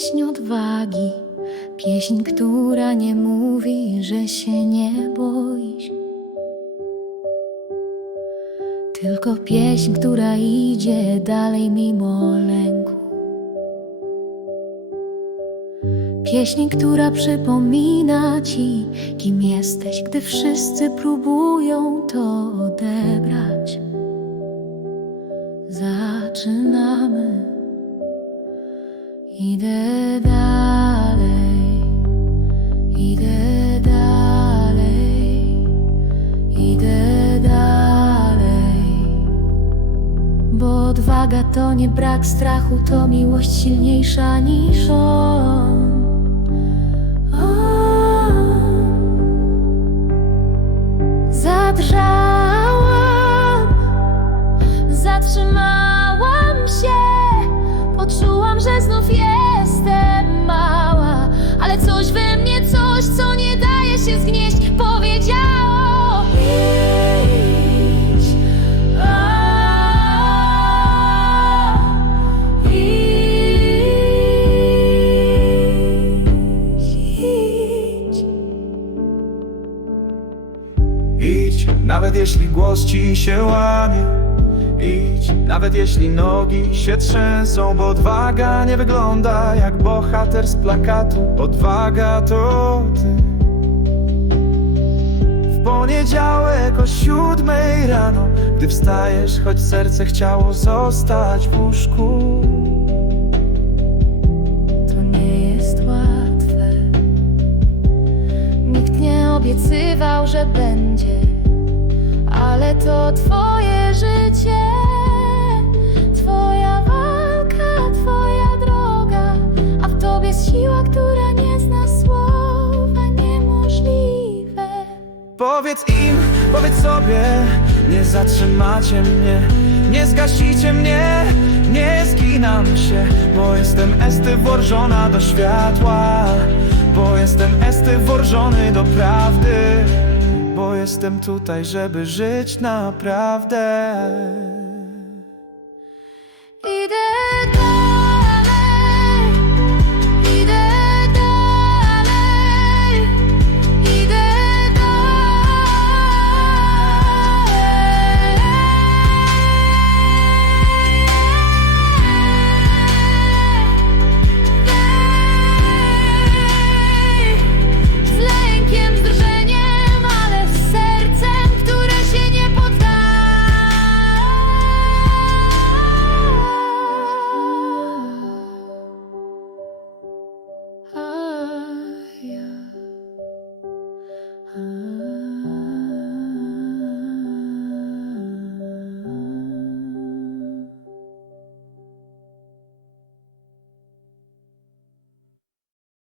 pieśń odwagi, pieśń, która nie mówi, że się nie boisz. Tylko pieśń, która idzie dalej mimo lęku. Pieśń, która przypomina ci, kim jesteś, gdy wszyscy próbują to odebrać. Zaczynamy. Idę dalej, idę dalej, idę dalej. Bo odwaga to nie brak strachu, to miłość silniejsza niż on. On. Się zgnieść, powiedziało idź, a, idź, idź. Idź, nawet jeśli głos ci się łamie. Idź, nawet jeśli nogi się trzęsą Bo odwaga nie wygląda jak bohater z plakatu. Odwaga to ty Poniedziałek o siódmej rano Gdy wstajesz, choć serce chciało zostać w łóżku To nie jest łatwe. Nikt nie obiecywał, że będzie, ale to Twoje życie, Twoja walka, Twoja droga, a w Tobie siła, która nie Powiedz im, powiedz sobie Nie zatrzymacie mnie Nie zgasicie mnie Nie zginam się Bo jestem esty włożona do światła Bo jestem esty włożony do prawdy Bo jestem tutaj, żeby żyć naprawdę